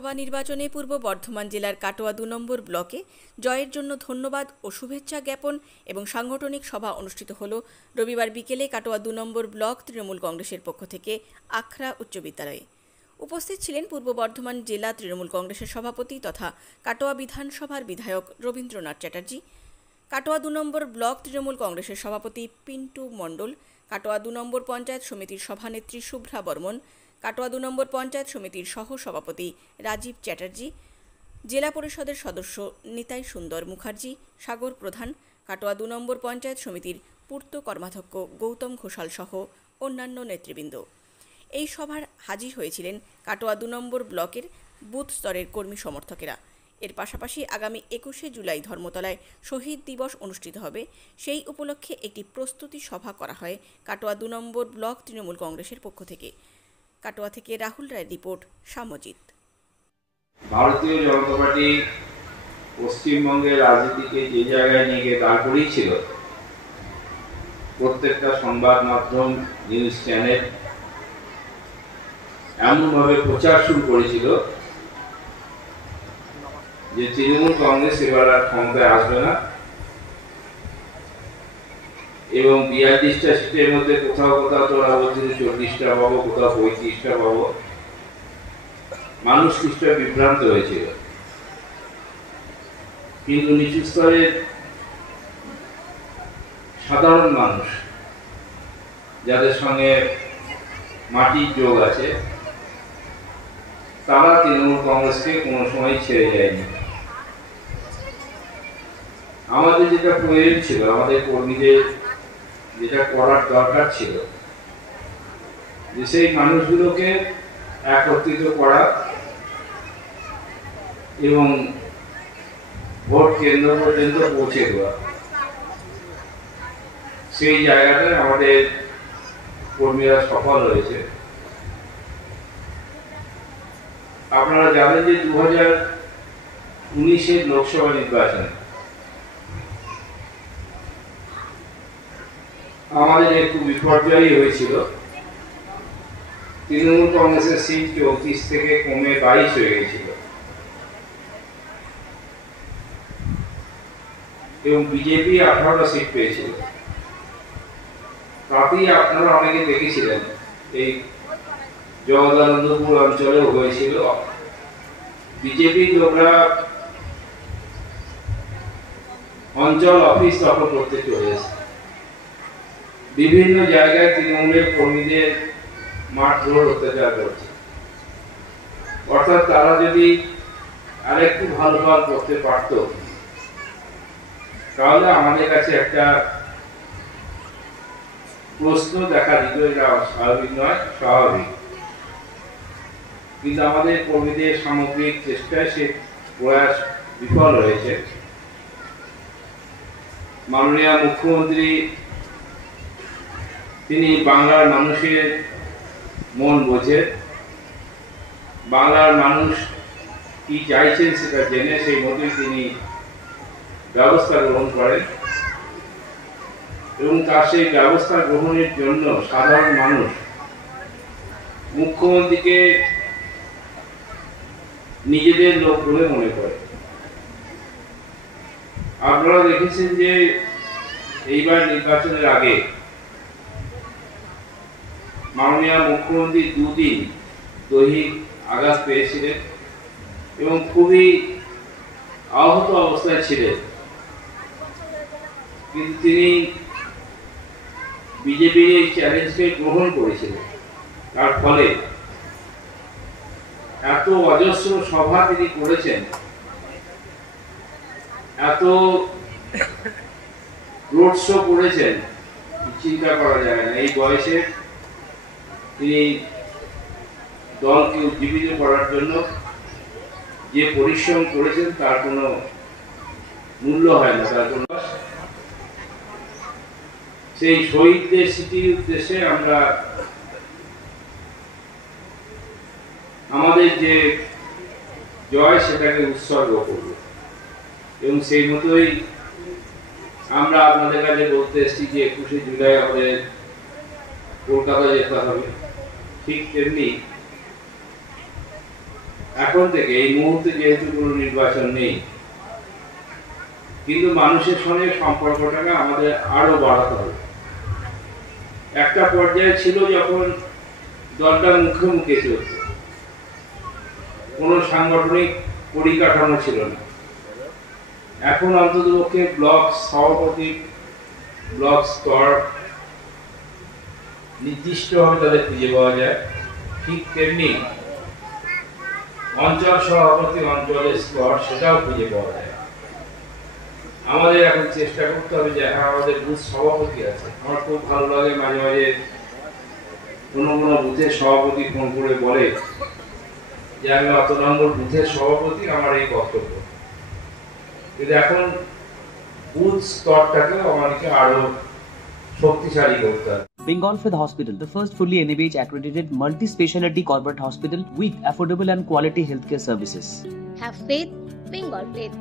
বিধানসভা নির্বাচনে পূর্ব বর্ধমান জেলার কাটোয়া ২ নম্বর ব্লকে জয়ের জন্য ধন্যবাদ ও শুভেচ্ছা জ্ঞাপন এবং সাংগঠনিক সভা অনুষ্ঠিত হল রবিবার বিকেলে কাটোয়া ২ নম্বর ব্লক তৃণমূল কংগ্রেসের পক্ষ থেকে আখড়া উচ্চ বিদ্যালয়ে। উপস্থিত ছিলেন পূর্ব বর্ধমান জেলা তৃণমূল কংগ্রেসের সভাপতি তথা কাটোয়া বিধানসভার বিধায়ক রবীন্দ্রনাথ চ্যাটার্জি, কাটোয়া ২ নম্বর ব্লক তৃণমূল কংগ্রেসের সভাপতি পিন্টু মণ্ডল, কাটোয়া ২ নম্বর পঞ্চায়েত সমিতির সভানেত্রী শুভ্রা বর্মন, কাটোয়া ২ নম্বর পঞ্চায়েত সমিতির সহ সভাপতি রাজীব চ্যাটার্জি, জেলা পরিষদের সদস্য নিতাই সুন্দর মুখার্জি, সাগর প্রধান, কাটোয়া ২ নম্বর পঞ্চায়েত সমিতির পূর্ত কর্মাধ্যক্ষ গৌতম ঘোষাল সহ অন্যান্য নেতৃবৃন্দ। এই সভার হাজির হয়েছিলেন কাটোয়া ২ নম্বর ব্লকের বুথ স্তরের কর্মী সমর্থকেরা। এর পাশাপাশি আগামী ২১শে জুলাই ধর্মতলায় শহীদ দিবস অনুষ্ঠিত হবে, সেই উপলক্ষে একটি প্রস্তুতি সভা করা হয় কাটোয়া ২ নম্বর ব্লক তৃণমূল কংগ্রেসের পক্ষ থেকে। কাটোয়া থেকে রাহুল রায়ের রিপোর্ট, সামজিৎ। ভারতীয় জনতা পার্টি পশ্চিমবঙ্গের রাজনীতিকে যে জায়গায় নিয়ে গিয়ে দাঁড় করিয়েছিল, প্রত্যেকটা সংবাদ মাধ্যম, নিউজ চ্যানেল এমনভাবে প্রচার শুরু করেছিল যে তৃণমূল কংগ্রেস এবার আর ক্ষমতায় আসবে না এবং ৪২টা সিটের মধ্যে কোথাও কোথাও তোরা বলছে ৪০টা পাবো, কোথাও ৩৫টা পাবো। মানুষ কিছুটা বিভ্রান্ত হয়েছিল, কিন্তু নিচু স্তরের সাধারণ মানুষ যাদের সঙ্গে মাটির যোগ আছে, তারা তৃণমূল কংগ্রেসকে কোনো সময় ছেড়ে যায়নি। আমাদের যেটা প্রয়োজন ছিল, আমাদের কর্মীদের যেটা করার দরকার ছিল, যে সেই মানুষগুলোকে একত্রিত করা এবং ভোট কেন্দ্র পর্যন্ত পৌঁছে দেওয়া, সেই জায়গাটায় আমাদের কর্মীরা সফল হয়েছে। আপনারা জানেন যে ২০১৯-এর লোকসভা নির্বাচন আমাদের একটু বিপর্যয় হয়েছিল। তৃণমূল কংগ্রেসের সিট ৩৪ থেকে কমে ২২ হয়ে গেছিল এবং বিজেপি ১৮টা সিট পেয়েছিল। তাতেই আপনারা অনেকে দেখেছিলেন, এই জগদানন্দপুর অঞ্চলেও হয়েছিল, বিজেপি লোকরা অঞ্চল অফিস দখল করতে চলে এসেছে। বিভিন্ন জায়গায় তৃণমূলের কর্মীদের মারধর, অত্যাচার করছে। অর্থাৎ তারা যদি আরেকটু ভালো কাজ করতে পারত, তাহলে আমাদের কাছে একটা প্রশ্ন দেখা দিত, এটা স্বাভাবিক নয়, স্বাভাবিক। কিন্তু আমাদের কর্মীদের সামগ্রিক চেষ্টায় সে প্রয়াস বিফল হয়েছে। মাননীয় মুখ্যমন্ত্রী তিনি বাংলার মানুষের মন বোঝেন, বাংলার মানুষ কি চাইছেন সেটা জেনে সেই মতোই তিনি ব্যবস্থা গ্রহণ করেন এবং তার সেই ব্যবস্থা গ্রহণের জন্য সাধারণ মানুষ মুখ্যমন্ত্রীকে নিজেদের লোক বলে মনে করে। আপনারা দেখেছেন যে এইবার নির্বাচনের আগে মাননীয় মুখ্যমন্ত্রী ২ দিন দৈহিক আঘাত পেয়েছিলেন এবং খুবই আহত অবস্থায় ছিলেন, কিন্তু তিনি বিজেপির এই চ্যালেঞ্জকে গ্রহণ করেছিলেন। তার ফলে এত অজস্র সভা তিনি করেছেন, এত রোড শো করেছেন, চিন্তা করা যায় না। এই বয়সে তিনি দলকে উজ্জীবিত করার জন্য যে পরিশ্রম করেছেন তার কোনো মূল্য হয় না। তার কোনো সেই শহীদদের স্মৃতির উদ্দেশ্যে আমরা আমাদের যে জয় সেটাকে উৎসর্গ করব এবং সেই মতোই আমরা আপনাদের কাছে বলতে এসেছি যে ২১শে জুলাই আমাদের কলকাতা যেতে হবে। ঠিক তেমনি এখন থেকে এই মুহূর্তে যেহেতু কোনো নির্বাচন নেই, কিন্তু মানুষের সঙ্গে সম্পর্কটাকে আমাদের আরো বাড়াতে হবে। একটা পর্যায়ে ছিল যখন দলটা মুখে মুখে চলত, কোনো সাংগঠনিক পরিকাঠামো ছিল না। এখন অন্ততপক্ষে ব্লক সভাপতি, ব্লক স্তর নির্দিষ্টভাবে তাদের খুঁজে পাওয়া যায়, ঠিক তেমনি অঞ্চল সভাপতি, অঞ্চলের স্তর সেটাও খুঁজে পাওয়া যায়। আমাদের এখন চেষ্টা করতে হবে যে আমাদের বুথ সভাপতি আছে। আমার খুব ভালো লাগে মাঝে মাঝে কোনো বুথের সভাপতি ফোন করে বলে যে আমি অত নম্বর বুথের সভাপতি, আমার এই কর্তব্য। কিন্তু এখন বুথ স্তরটাকেও আমাদেরকে আরো শক্তিশালী করতে হবে। Bengal Fifth Hospital, the first fully NABH accredited multi-speciality corporate hospital with affordable and quality healthcare services. Have faith, Bengal Faith.